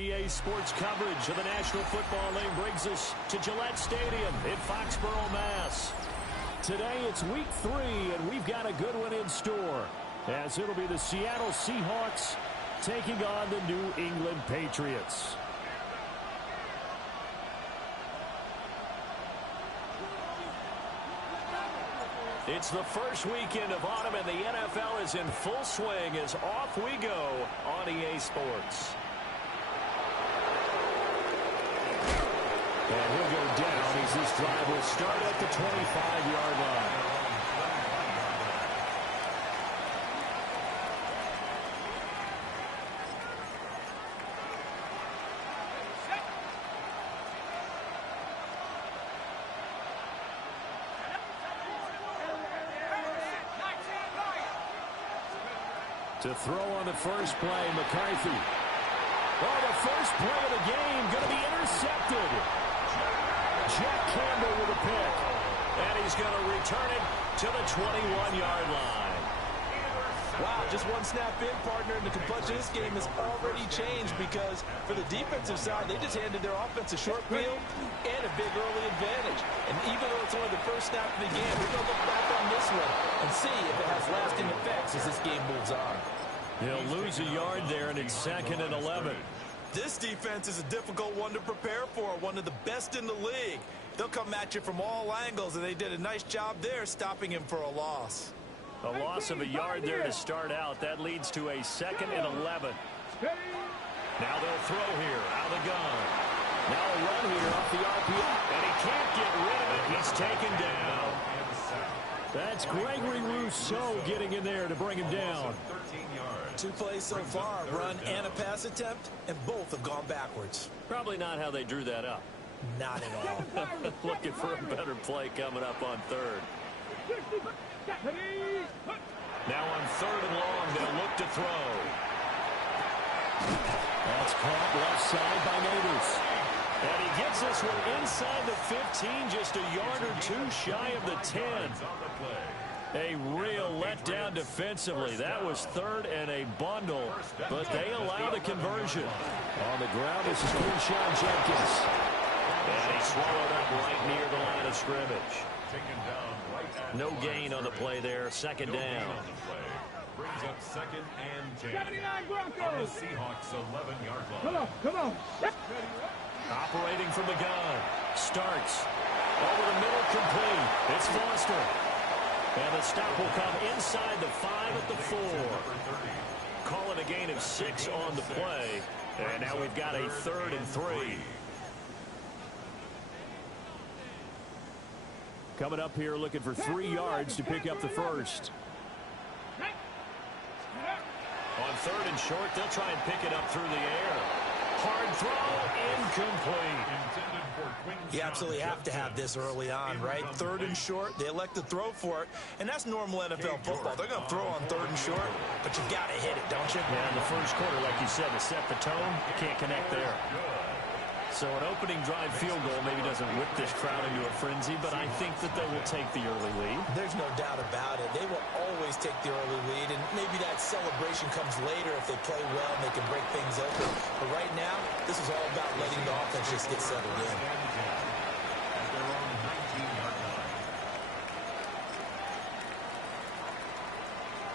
EA Sports coverage of the National Football League brings us to Gillette Stadium in Foxborough, Mass. Today it's week 3, and we've got a good one in store, as it'll be the Seattle Seahawks taking on the New England Patriots. It's the first weekend of autumn, and the NFL is in full swing as off we go on EA Sports. And he'll go down as this drive will start at the 25-yard line. To throw on the first play, McCarthy. Oh, the first play of the game going to be intercepted. Jack Campbell with a pick. And he's going to return it to the 21-yard line. Wow, just one snap in, partner, and the complexion of this game has already changed because for the defensive side, they just handed their offense a short field and a big early advantage. And even though it's only the first snap of the game, we're going to look back on this one and see if it has lasting effects as this game moves on. He'll lose a yard there, and it's 2nd and 11. This defense is a difficult one to prepare for, one of the best in the league. They'll come at you from all angles, and they did a nice job there stopping him for a loss. A loss of a yard there to start out. That leads to a 2nd and 11. Now they'll throw here out of the gun. Now a run here off the RPO, and he can't get rid of it. He's taken down. That's Gregory Rousseau getting in there to bring him down. 2 plays so far, run and a pass attempt, and both have gone backwards. Probably not how they drew that up. Not at all. Looking for a better play coming up on 3rd. Now on 3rd and long, they'll look to throw. That's caught left side by Neighbors. And he gets this one inside the 15, just a yard or 2 shy of the 10. A real letdown defensively. That was 3rd and a bundle, but they allow the conversion. On the ground, this is Quinshon Judkins. And he swallowed up right near the line of scrimmage. No gain on the play there. 2nd down. Brings up 2nd and 10. On the Seahawks 11-yard line. Come on. Operating from the gun. Starts. Over the middle, complete. It's Foster. And the stop will come inside the 5 at the 4. Call it a gain of 6 on the play. And now we've got a 3rd and 3. Coming up here looking for 3 yards to pick up the first. On 3rd and short, they'll try and pick it up through the air. Hard throw, incomplete. You absolutely have to have this early on, right? 3rd and short, they elect to throw for it, and that's normal NFL football. They're going to throw on 3rd and short, but you got to hit it, don't you? Yeah, in the first quarter, like you said, to set the tone, you can't connect there. So an opening drive field goal maybe doesn't whip this crowd into a frenzy, but I think that they will take the early lead. There's no doubt about it. They will always take the early lead, and maybe that celebration comes later if they play well and they can break things open. But right now, this is all about letting the offense just get settled in.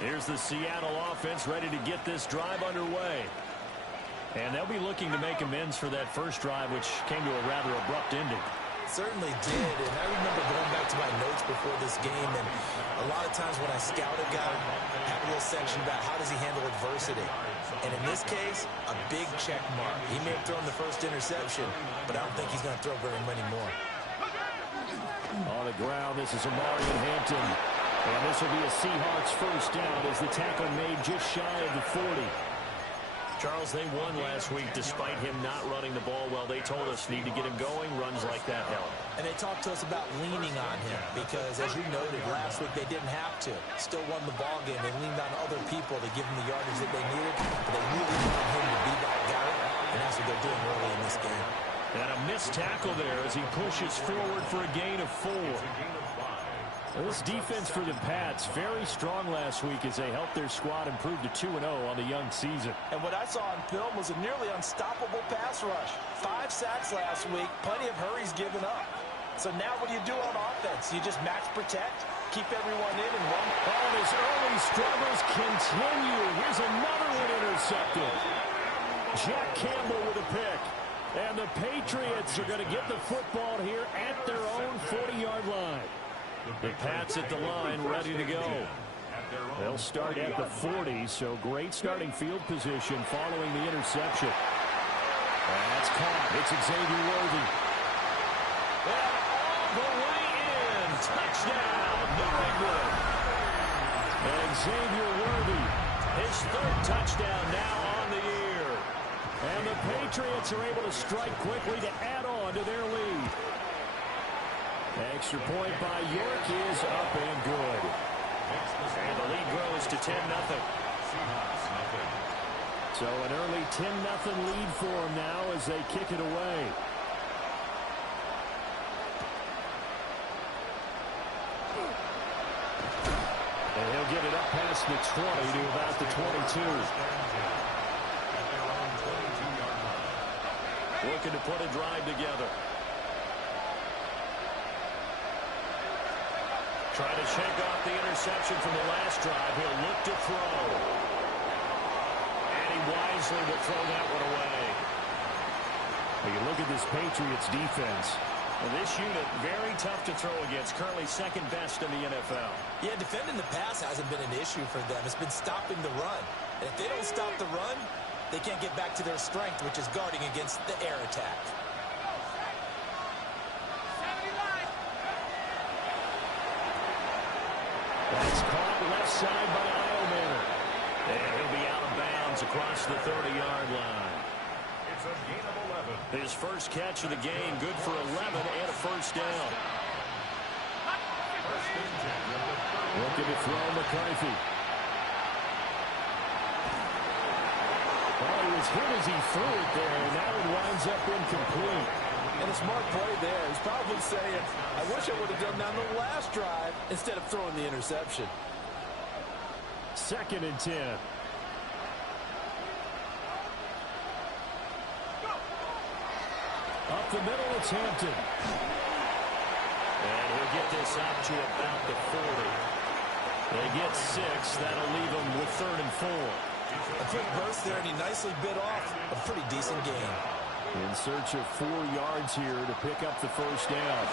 Here's the Seattle offense ready to get this drive underway. And they'll be looking to make amends for that first drive, which came to a rather abrupt ending. Certainly did, and I remember going back to my notes before this game, and a lot of times when I scout a guy, I have a little section about how does he handle adversity. And in this case, a big check mark. He may have thrown the first interception, but I don't think he's going to throw very many more. On the ground, this is Amarian Hampton. And this will be a Seahawks first down as the tackle made just shy of the 40. Charles, they won last week despite him not running the ball well. They told us need to get him going. Runs like that help. And they talked to us about leaning on him because, as you noted, last week they didn't have to. Still won the ball game. They leaned on other people to give them the yardage that they needed, but they really wanted him to be that guy, and that's what they're doing early in this game. And a missed tackle there as he pushes forward for a gain of 4. This defense for the Pats, very strong last week as they helped their squad improve to 2-0 on the young season. And what I saw on film was a nearly unstoppable pass rush. 5 sacks last week, plenty of hurries given up. So now what do you do on offense? You just max protect, keep everyone in, and run. Oh, and his early struggles continue. Here's another one intercepted. Jack Campbell with a pick. And the Patriots are going to get the football here at their own 40-yard line. The Pats at the line, ready to go. They'll start at the 40, so great starting field position following the interception. That's caught. It's Xavier Worthy. And all the way in. Touchdown, New England. And Xavier Worthy, his 3rd touchdown now on the year. And the Patriots are able to strike quickly to add on to their lead. Extra point by York is up and good. And the lead grows to 10-0. So an early 10-0 lead for them now as they kick it away. And he'll get it up past the 20 to about the 22. Looking to put a drive together. Trying to shake off the interception from the last drive. He'll look to throw. And he wisely will throw that one away. Well, you look at this Patriots defense. Well, this unit, very tough to throw against. Currently 2nd best in the NFL. Yeah, defending the pass hasn't been an issue for them. It's been stopping the run. And if they don't stop the run, they can't get back to their strength, which is guarding against the air attack. That's caught left side by Eilman. And he'll be out of bounds across the 30-yard line. It's a gain of 11. His first catch of the game, good for 11 and a first down. Looking to throw McCarthy. Well, he was hit as he threw it there, and now it winds up incomplete. And a smart play there. He's probably saying, I wish I would have done that on the last drive instead of throwing the interception. 2nd and 10. Up the middle, it's Hampton. And he'll get this out to about the 40. They get 6. That'll leave them with 3rd and 4. A quick burst there, and he nicely bit off a pretty decent gain. In search of 4 yards here to pick up the first down.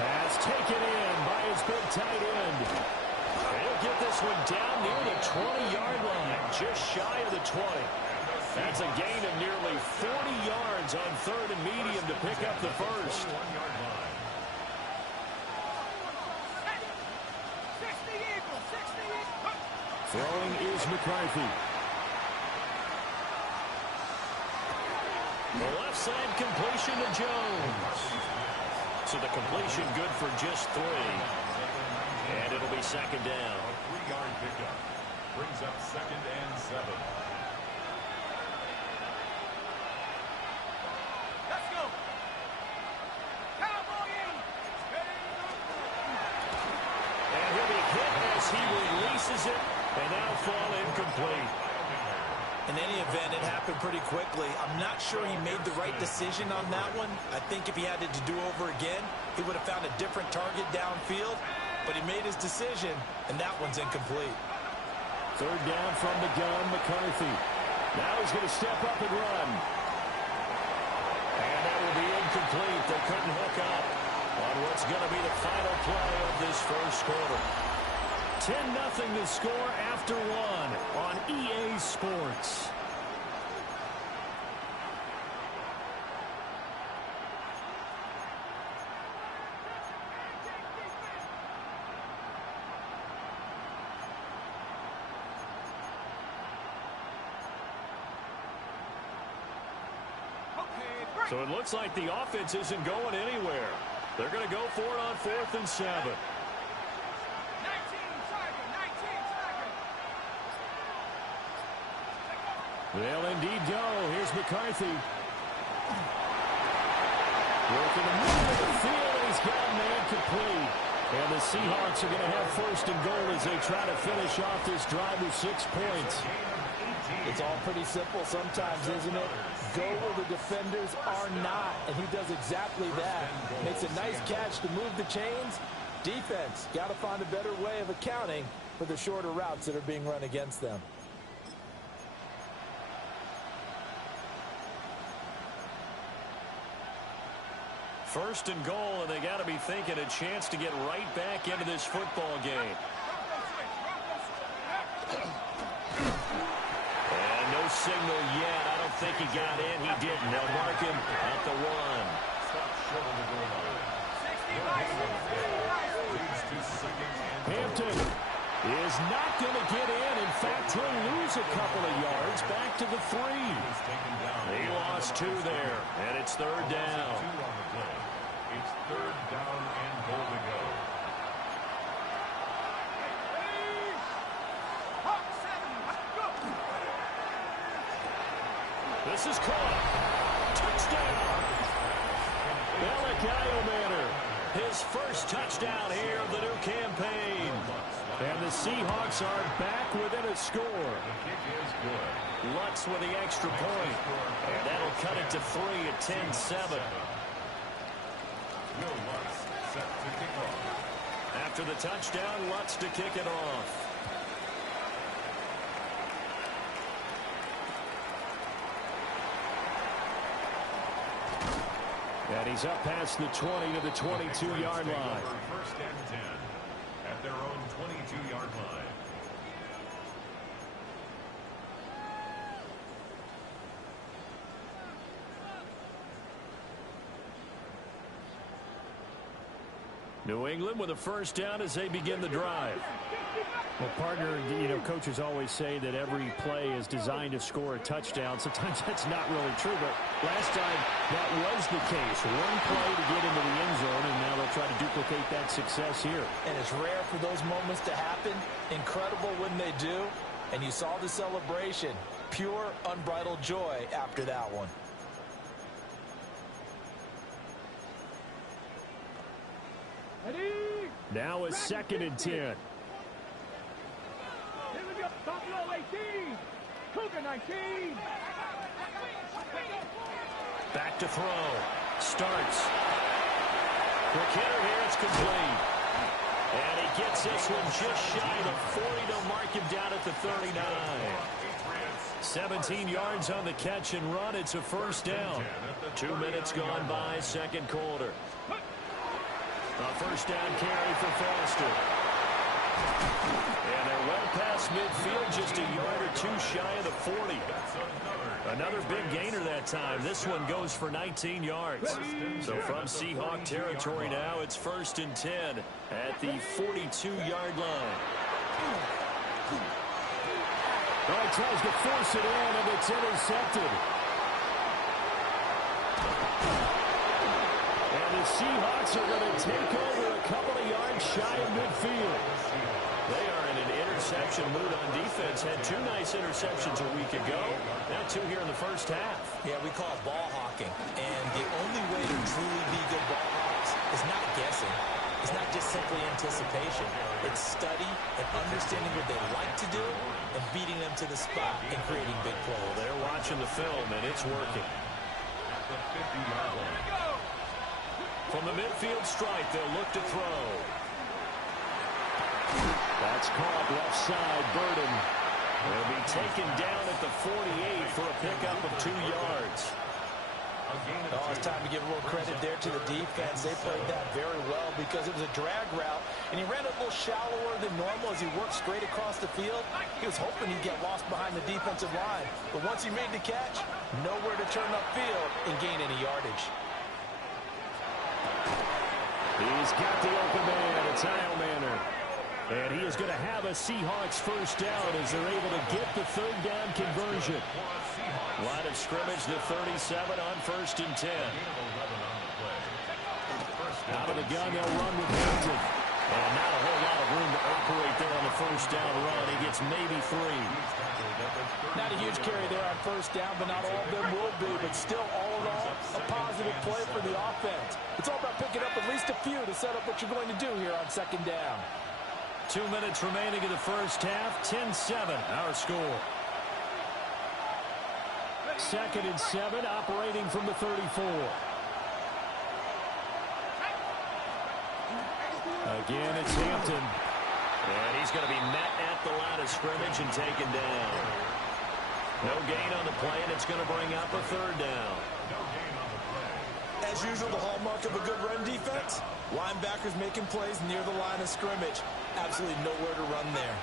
Pass taken in by his big tight end. He'll get this one down near the 20-yard line, just shy of the 20. That's a gain of nearly 40 yards on 3rd and medium to pick up the first. Throwing is McCarthy. The left side completion to Jones. So the completion good for just 3. And it'll be 2nd down. A 3-yard pickup brings up 2nd and 7. Let's go. Cowboys. And he'll be hit as he releases it and now fall incomplete. In any event, it happened pretty quickly. I'm not sure he made the right decision on that one. I think if he had it to do over again, he would have found a different target downfield. But he made his decision, and that one's incomplete. 3rd down from the gun, McCarthy. Now he's going to step up and run. And that will be incomplete. They couldn't hook up on what's going to be the final play of this first quarter. 10-0 to score after 1 on EA Sports. So it looks like the offense isn't going anywhere. They're going to go for it on 4th and 7. They'll indeed go. Here's McCarthy. Working the middle of the field. he's got a man complete. And the Seahawks are going to have first and goal as they try to finish off this drive with 6 points. It's all pretty simple sometimes, isn't it? Go where the defenders are not, and he does exactly that. Makes a nice catch to move the chains. Defense, got to find a better way of accounting for the shorter routes that are being run against them. First and goal, and they got to be thinking a chance to get right back into this football game. And no signal yet. I don't think he got in. He didn't. They'll mark him at the 1. Hampton is not going to get in. In fact, he'll lose a couple of yards back to the 3. They lost 2 there, and it's 3rd down. It's 3rd down and goal to go. This is caught. Touchdown. Alec Iomanner, his first touchdown here of the new campaign. And the Seahawks are back within a score. The kick is good. Lutz with the extra point. And that'll cut it to 3 at 10-7. Will Lutz set to kick off. After the touchdown, Lutz to kick it off. And he's up past the 20 to the 22-yard line. First and 10 at their own 22-yard line. New England with a first down as they begin the drive. Well, partner, coaches always say that every play is designed to score a touchdown. Sometimes that's not really true, but last time that was the case. One play to get into the end zone, and now they'll try to duplicate that success here. And it's rare for those moments to happen. Incredible when they do. And you saw the celebration. Pure, unbridled joy after that one. Now a 2nd and 10. Here we go. Buffalo 18. Cougar 19. Back to throw. Starts. Quick hitter here. It's complete. And he gets this one just shy of the 40 to mark him down at the 39. 17 yards on the catch and run. It's a first down. 2 minutes gone by, second quarter. A first down carry for Foster. And they're well past midfield, just a yard or 2 shy of the 40. Another big gainer that time. This one goes for 19 yards. So from Seahawk territory now, it's 1st and 10 at the 42-yard line. Oh, he tries to force it in, and it's intercepted. And the Seahawks are going to take over a couple of yards shy of midfield. They are in an interception mood on defense. Had 2 nice interceptions a week ago. Now 2 here in the first half. Yeah, we call it ball hawking. And the only way to truly be good ball hawks is not guessing. It's not just simply anticipation. It's study and understanding what they like to do and beating them to the spot and creating big plays. They're watching the film, and it's working. At the 50-yard line. From the midfield stripe, they'll look to throw. That's caught left side. Burden will be taken down at the 48 for a pickup of 2 yards. Oh, it's time to give a little credit there to the defense. They played that very well because it was a drag route, and he ran a little shallower than normal as he worked straight across the field. He was hoping he'd get lost behind the defensive line, but once he made the catch, nowhere to turn upfield and gain any yardage. He's got the open man. It's Iomanner. And he is going to have a Seahawks first down as they're able to get the 3rd down conversion. Line of scrimmage, the 37 on 1st and 10. Out of the gun, they'll run with Hampton. And not a whole lot of room to operate there on the first down run. He gets maybe 3. Not a huge carry there on first down, but not all of them will be. But still, all in all, a positive play for the offense. It's all about picking up at least a few to set up what you're going to do here on second down. 2 minutes remaining in the first half. 10-7, our score. 2nd and 7, operating from the 34. Again, it's Hampton. And he's going to be met at the line of scrimmage and taken down. No gain on the play, and it's going to bring up a 3rd down. As usual, the hallmark of a good run defense, linebackers making plays near the line of scrimmage. Absolutely nowhere to run there.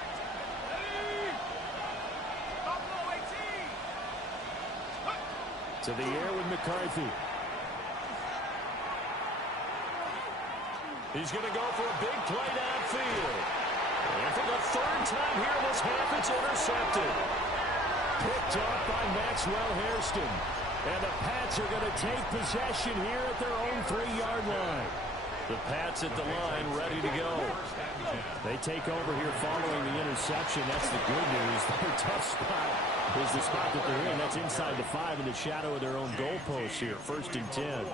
To the air with McCarthy. He's going to go for a big play downfield. And for the 3rd time here this half, it's intercepted. Picked off by Maxwell Hairston. And the Pats are going to take possession here at their own 3-yard line. The Pats at the line, ready to go. They take over here following the interception. That's the good news. Their tough spot is the spot that they're in. That's inside the 5 in the shadow of their own goalpost here. 1st and 10.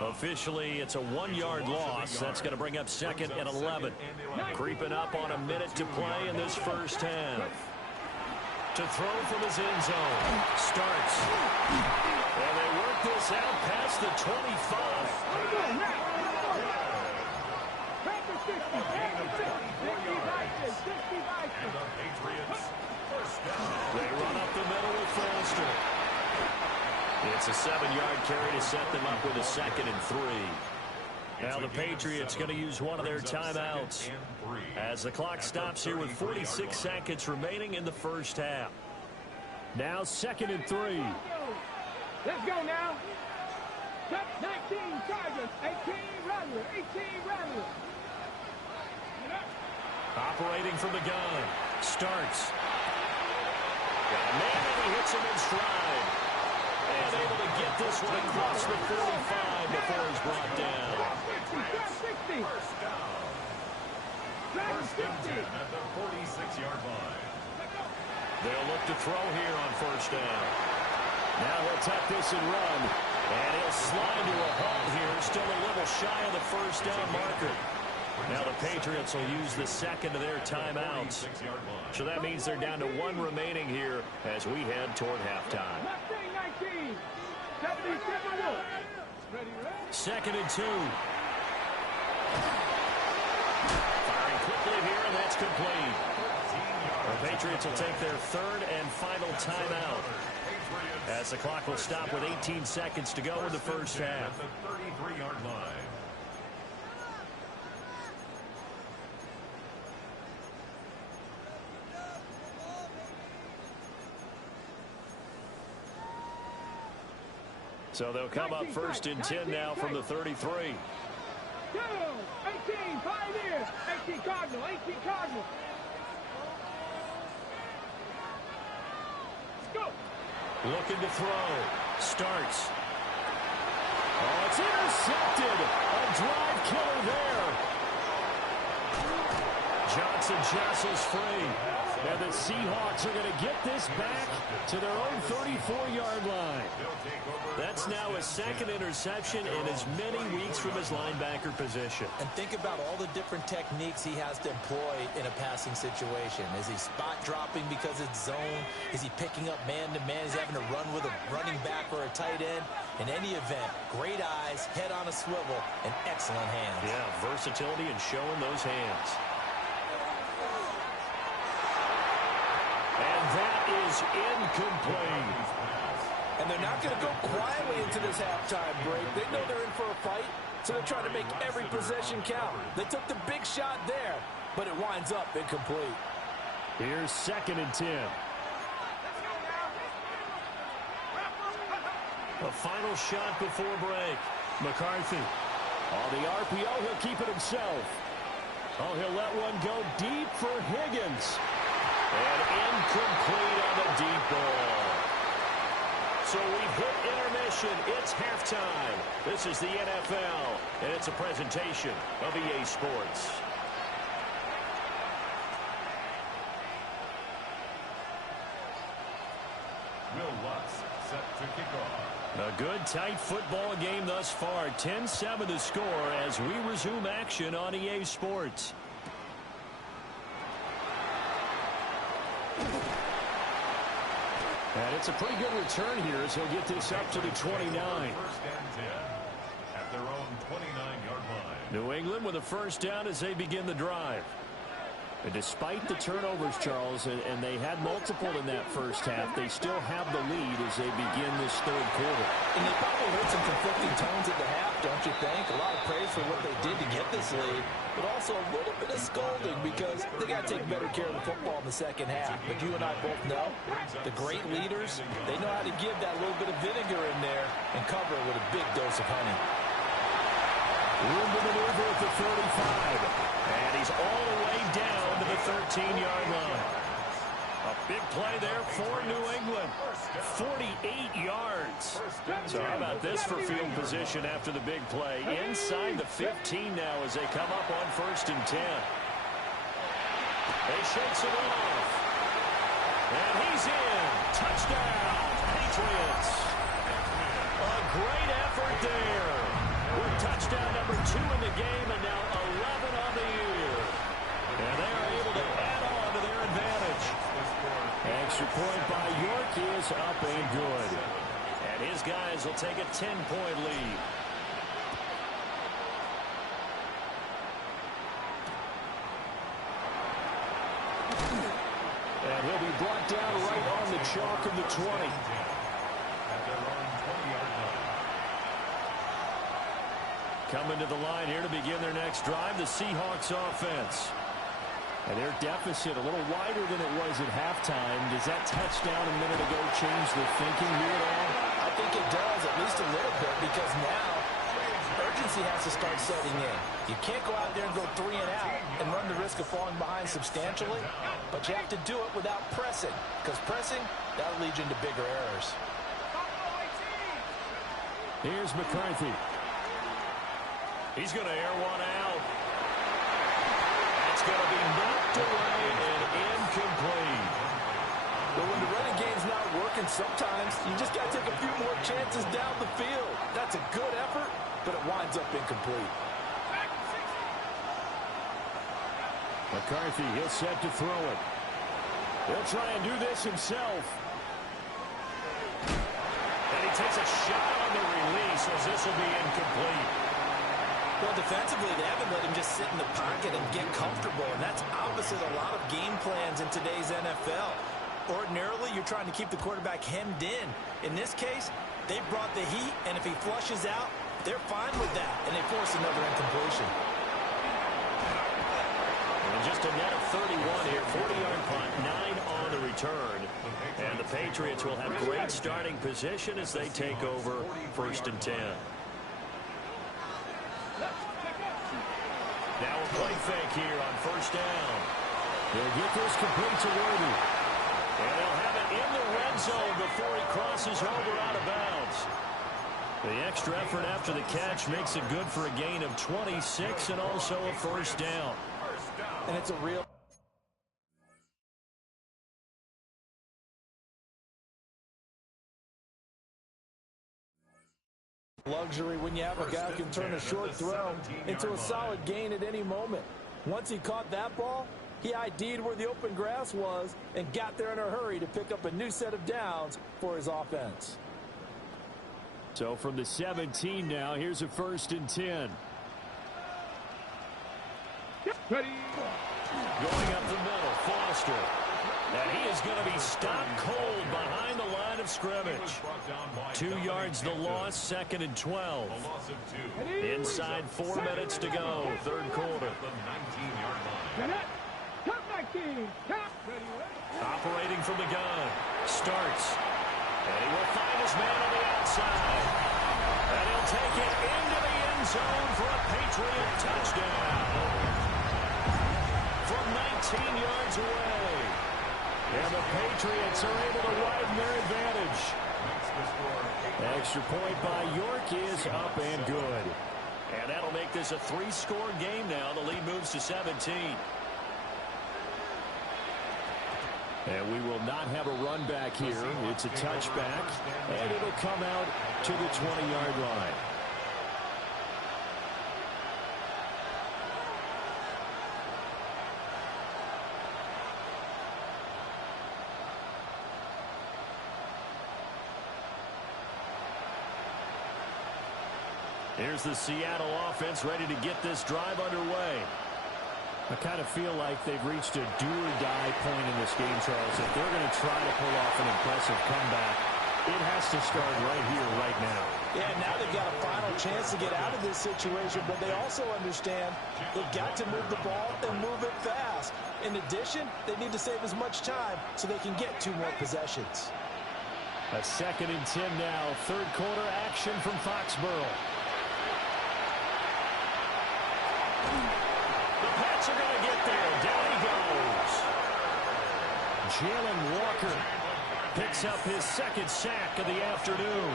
Officially, it's a 1-yard loss. That's going to bring up 2nd and 11. Creeping up on a minute to play in this first half. To throw from his end zone. Starts. And they work this out past the 25. They run up the middle with Foster. It's a 7-yard carry to set them up with a 2nd and 3. Now the Patriots going to use one of their timeouts as the clock stops here with 46 seconds remaining in the first half. Now 2nd and 3. Let's go now. 19 Chargers, 18 Rattler, 18 Rattler. Operating from the gun. Starts. Got a man and he hits him in stride. And able to get this one across the 45 before he's brought down. 60. First and 10 at the 46-yard line. They'll look to throw here on first down. Now he'll tuck this and run. And he'll slide to a halt here. Still a little shy of the first down marker. Now the Patriots will use the 2nd of their timeouts. So that means they're down to 1 remaining here as we head toward halftime. 2nd and 2. Firing quickly here, and that's complete. The Patriots will take their 3rd and final timeout as the clock will stop with 18 seconds to go in the first half. The 33-yard line. So they'll come up 1st and 10 now from the 33. 18 Pioneers, 18 Cardinal, 18 Cardinal. Let's go. Looking to throw. Starts. Oh, it's intercepted. A drive killer there. Johnson jostles free. And the Seahawks are going to get this back to their own 34-yard line. That's now his 2nd interception in as many weeks from his linebacker position. And think about all the different techniques he has to employ in a passing situation. Is he spot dropping because it's zone? Is he picking up man-to-man? Is he having to run with a running back or a tight end? In any event, great eyes, head on a swivel, and excellent hands. Yeah, versatility and showing those hands. And that is incomplete. And they're not going to go quietly into this halftime break. They know they're in for a fight, so they're trying to make every possession count. They took the big shot there, but it winds up incomplete. Here's 2nd and 10. A final shot before break. McCarthy. On the RPO, he'll keep it himself. Oh, he'll let one go deep for Higgins. And incomplete on the deep ball. So we've hit intermission. It's halftime. This is the NFL, and it's a presentation of EA Sports. good, tight football game thus far. 10-7 the score as we resume action on EA Sports. And it's a pretty good return here as he'll get this up to the 29. First and 10 at their own 29-yard line. New England with a first down as they begin the drive. And despite the turnovers, Charles, and they had multiple in that first half, they still have the lead as they begin this third quarter. And they probably heard some conflicting tones at the half, don't you think? A lot of praise for what they did to get this lead, but also a little bit of scolding because they got to take better care of the football in the second half. But you and I both know the great leaders, they know how to give that little bit of vinegar in there and cover it with a big dose of honey. Room to maneuver at the 35. And he's all the way down to the 13-yard line. A big play there for New England. 48 yards. So how about this for field position after the big play? Inside the 15 now as they come up on 1st and 10. They shakes it off. And he's in. Touchdown, Patriots. A great effort there. With touchdown number 2 in the game and now 11 on the year. And they are able to add on to their advantage. Extra point by York is up and good. And his guys will take a 10-point lead. And he'll be brought down right on the chalk of the 20. At their own 20-yard line. Coming to the line here to begin their next drive, the Seahawks offense. And their deficit a little wider than it was at halftime. Does that touchdown a minute ago change the thinking here at all? I think it does, at least a little bit, because now urgency has to start setting in. You can't go out there and go 3 and out and run the risk of falling behind substantially, but you have to do it without pressing, because pressing, that'll lead you into bigger errors. Here's McCarthy. He's going to air one out. It's going to be knocked away and incomplete. But when the running game's not working, sometimes you just got to take a few more chances down the field. That's a good effort, but it winds up incomplete. McCarthy, he'll set to throw it. He'll try and do this himself. And he takes a shot on the release as this will be incomplete. Well, defensively, they haven't let him just sit in the pocket and get comfortable, and that's opposite a lot of game plans in today's NFL. Ordinarily, you're trying to keep the quarterback hemmed in. In this case, they brought the heat, and if he flushes out, they're fine with that, and they force another incompletion. And just a net of 31 here, 40-yard punt, 9 on the return. And the Patriots will have great starting position as they take over 1st and 10. Now a play fake here on 1st down. He'll get this complete to Worthy. And they'll have it in the red zone before he crosses over out of bounds. The extra effort after the catch makes it good for a gain of 26 and also a 1st down. And it's a real... luxury when you have a guy who can turn a short throw into a solid gain at any moment. Once he caught that ball, he ID'd where the open grass was and got there in a hurry to pick up a new set of downs for his offense. So from the 17 now, here's a 1st and 10. Ready. Going up the middle, Foster. And he is going to be stopped cold behind the line of scrimmage. 2 yards the loss, 2nd and 12. Inside 4 minutes to go, 3rd quarter. Operating from the gun. Starts. And he will find his man on the outside. And he'll take it into the end zone for a Patriot touchdown. From 19 yards away. And the Patriots are able to widen their advantage. Extra point by York is up and good. And that'll make this a 3-score game now. The lead moves to 17. And we will not have a run back here. It's a touchback, and it'll come out to the 20-yard line. Here's the Seattle offense ready to get this drive underway. I kind of feel like they've reached a do-or-die point in this game, Charles. If they're going to try to pull off an impressive comeback, it has to start right here, right now. Yeah, now they've got a final chance to get out of this situation, but they also understand they've got to move the ball and move it fast. In addition, they need to save as much time so they can get 2 more possessions. A 2nd and 10 now. Third quarter action from Foxborough. The Pats are going to get there. Down he goes. Jalen Walker picks up his 2nd sack of the afternoon.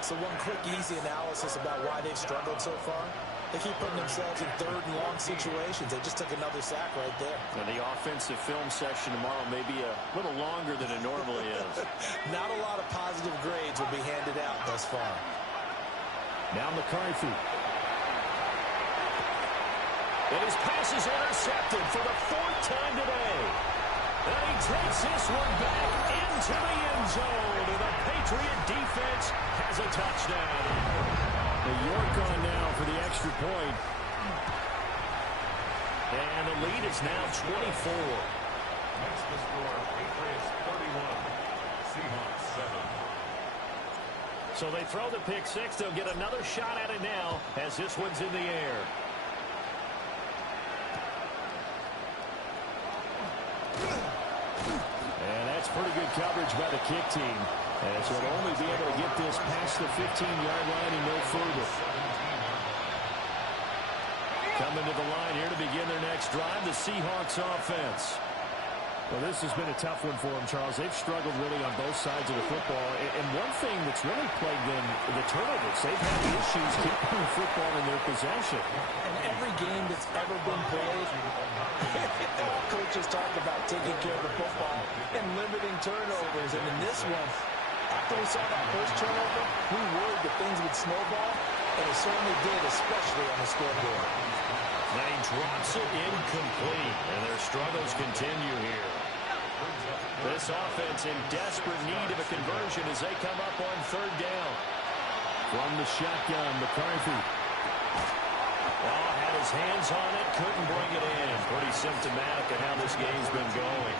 So one quick, easy analysis about why they've struggled so far. They keep putting themselves in 3rd and long situations. They just took another sack right there. And the offensive film session tomorrow may be a little longer than it normally is. Not a lot of positive grades will be handed out thus far. Now McCarthy. And his pass is intercepted for the 4th time today. And he takes this one back into the end zone. And the Patriot defense has a touchdown. The York on now for the extra point. And the lead is now 24. Next to score, Patriots 31, Seahawks 7. So they throw the pick 6. They'll get another shot at it now as this one's in the air. And that's pretty good coverage by the kick team, as they'll only be able to get this past the 15-yard line and no further. Coming to the line here to begin their next drive, the Seahawks offense. Well, this has been a tough one for them, Charles. They've struggled really on both sides of the football. And one thing that's really plagued them, the turnovers. They've had issues keeping the football in their possession. And every game that's ever been played, coaches talk about taking care of the football and limiting turnovers. And in this one, after we saw that first turnover, we worried that things would snowball, and it certainly did, especially on the scoreboard. Now he drops it incomplete, and their struggles continue here. This offense in desperate need of a conversion as they come up on 3rd down. From the shotgun, McCarthy. Oh, had his hands on it, couldn't bring it in. Pretty symptomatic of how this game's been going.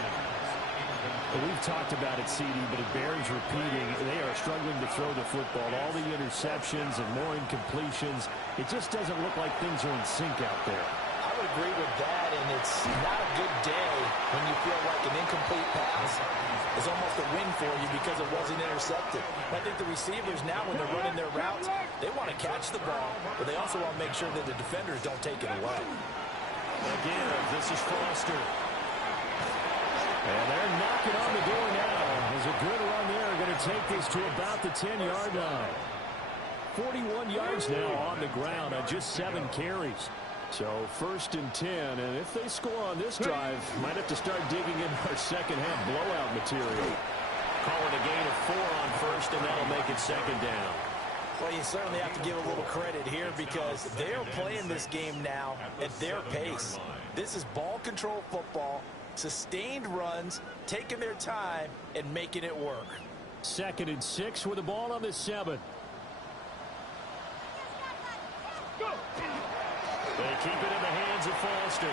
Well, we've talked about it, CD, but it bears repeating. They are struggling to throw the football. All the interceptions and more incompletions. It just doesn't look like things are in sync out there. I would agree with that, and it's not a good day when you feel like an incomplete pass is almost a win for you because it wasn't intercepted. I think the receivers now, when they're running their routes, they want to catch the ball, but they also want to make sure that the defenders don't take it away. Again, this is Foster. And they're knocking on the door now. There's a good run there. Going to take this to about the 10-yard line. 41 yards now on the ground on just 7 carries. So 1st and 10. And if they score on this drive, might have to start digging in our second-half blowout material. Calling a gain of 4 on 1st, and that'll make it 2nd down. Well, you certainly have to give a little credit here because they're playing this game now at their pace. This is ball control football. Sustained runs, taking their time, and making it work. 2nd and 6 with the ball on the 7. They keep it in the hands of Foster.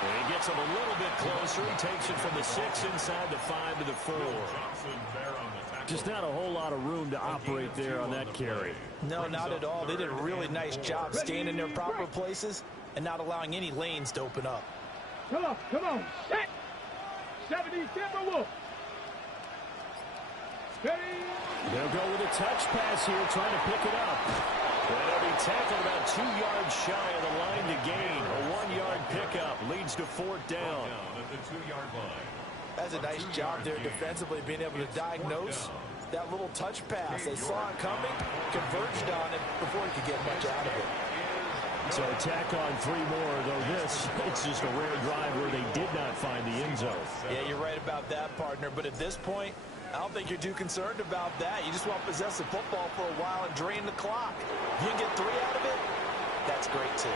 And he gets him a little bit closer. He takes it from the 6 inside the 5 to the 4. Just not a whole lot of room to operate there on that carry. No, not at all. They did a really nice job staying in their proper places and not allowing any lanes to open up. Come on, set! 70, Timberwolf! They'll go with a touch pass here, trying to pick it up. And he'll be tackled about 2 yards shy of the line to gain. A 1-yard pickup leads to 4th down. At the 2-yard line. That's a nice job there defensively, being able to diagnose that little touch pass. They saw it coming, converged on it before he could get much out of it. So tack on 3 more, though it's just a rare drive where they did not find the end zone. Yeah, you're right about that, partner. But at this point, I don't think you're too concerned about that. You just want to possess the football for a while and drain the clock. If you can get 3 out of it, that's great, too.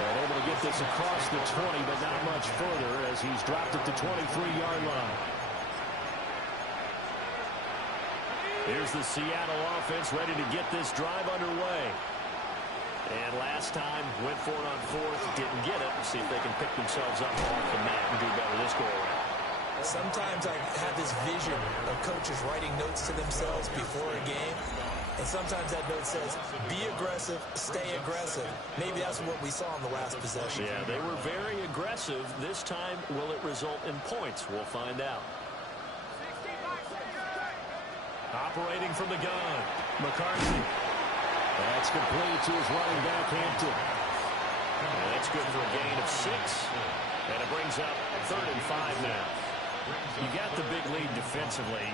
And able to get this across the 20, but not much further as he's dropped at the 23-yard line. Here's the Seattle offense ready to get this drive underway. And last time, went for it on 4th, didn't get it. Let's see if they can pick themselves up off the mat and do better this go-around. Sometimes I have this vision of coaches writing notes to themselves before a game. And sometimes that note says, be aggressive, stay aggressive. Maybe that's what we saw in the last possession. Yeah, they were very aggressive. This time, will it result in points? We'll find out. Operating from the gun, McCarthy. That's complete to his running back, Hampton. And that's good for a gain of 6. And it brings up 3rd and 5 now. You got the big lead defensively.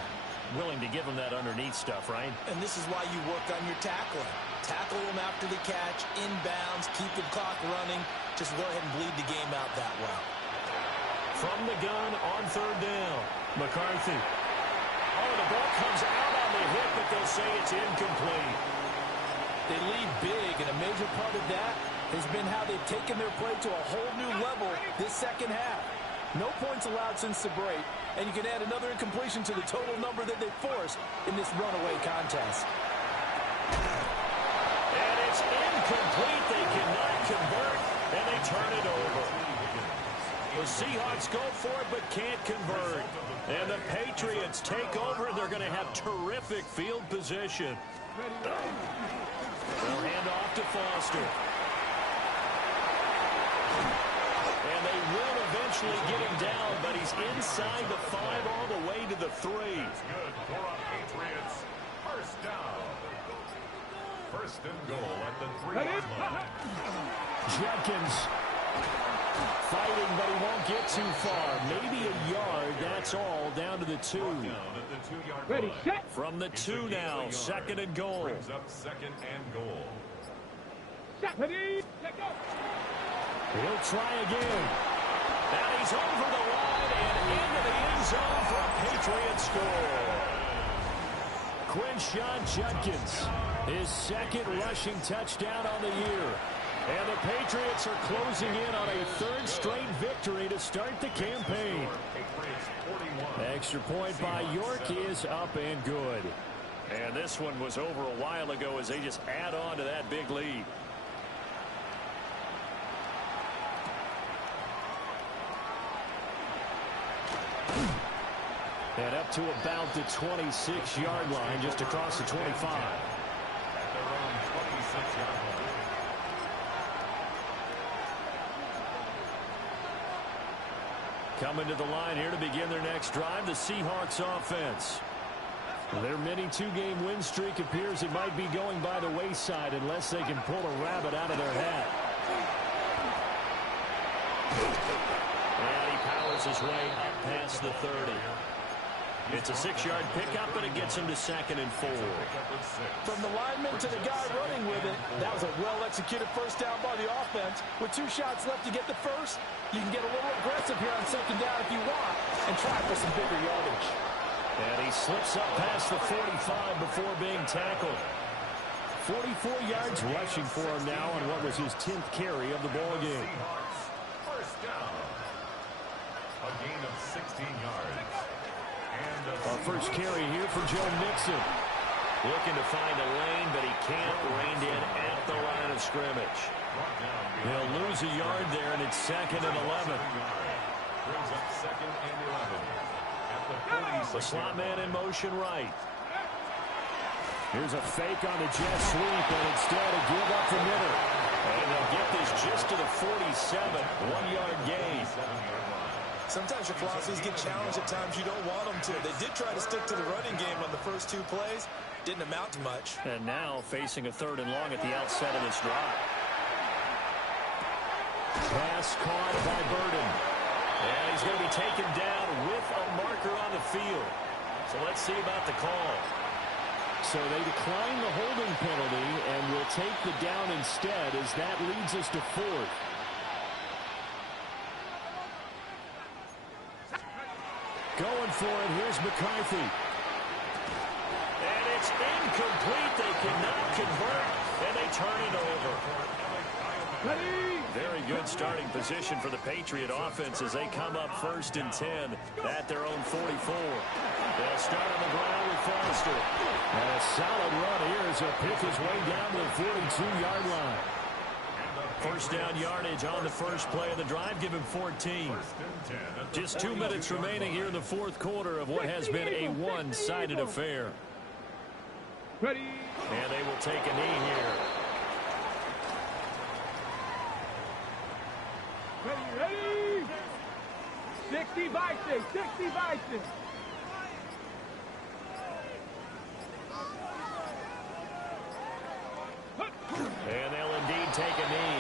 Willing to give them that underneath stuff, right? And this is why you work on your tackling. Tackle them after the catch, inbounds, keep the clock running. Just go ahead and bleed the game out that way. From the gun on 3rd down, McCarthy. Oh, the ball comes out on the hit, but they'll say it's incomplete. They lead big, and a major part of that has been how they've taken their play to a whole new level this second half. No points allowed since the break, and you can add another incompletion to the total number that they forced in this runaway contest. And it's incomplete. They cannot convert, and they turn it over. The Seahawks go for it, but can't convert. And the Patriots take over, and they're going to have terrific field position. They'll hand off to Foster. And they will eventually get him down, but he's inside the 5 all the way to the 3. That's good for our Patriots. First down. 1st and goal at the 3-yard line. Jenkins fighting, but he won't get too far. Maybe a yard, that's all, down to the 2. Down at the 2-yard Ready, line. set. From the 2 now, 2nd and goal. Brings up 2nd and goal. Set. Ready, set, go. He'll try again. And he's over the line and into the end zone for a Patriot score. Quinshon Judkins, his 2nd rushing touchdown on the year. And the Patriots are closing in on a 3rd straight victory to start the campaign. Extra point by York is up and good. And this one was over a while ago as they just add on to that big lead. And up to about the 26-yard line, just across the 25. At their own 26-yard line. Coming to the line here to begin their next drive, the Seahawks offense. Their mini 2-game win streak appears it might be going by the wayside unless they can pull a rabbit out of their hat. And he powers his way up past the 30. It's a 6-yard pickup, but it gets him to 2nd and 4. From the lineman to the guy running with it, that was a well-executed first down by the offense. With 2 shots left to get the first, you can get a little aggressive here on 2nd down if you want and try for some bigger yardage. And he slips up past the 45 before being tackled. 44 yards rushing for him now on what was his 10th carry of the ball game. First down. A gain of 16 yards. Our first carry here for Joe Mixon. Looking to find a lane, but he can't. Reined in at the line of scrimmage. They'll lose a yard there, and it's 2nd and 11. Brings up 2nd and 11. At The slot man in motion right. Here's a fake on the jet sweep, and instead a give up the middle. And they'll get this just to the 47. 1-yard gain. Sometimes your philosophies get challenged at times you don't want them to. They did try to stick to the running game on the first 2 plays. Didn't amount to much. And now facing a 3rd and long at the outset of this drive. Pass caught by Burden. And he's going to be taken down with a marker on the field. So let's see about the call. So they decline the holding penalty and will take the down instead, as that leads us to fourth. Going for it. Here's McCarthy. And it's incomplete. They cannot convert, and they turn it over. Very good starting position for the Patriot offense as they come up 1st and 10 at their own 44. They'll start on the ground with Foster. And a solid run here as he'll pick his way down to the 42-yard line. First down yardage on the first play of the drive. Give him 14. Just 2 minutes remaining here in the fourth quarter of what has been a one-sided affair. Ready. And they will take a knee here. Ready. 60 Bison. 60 Bison. And they'll indeed take a knee.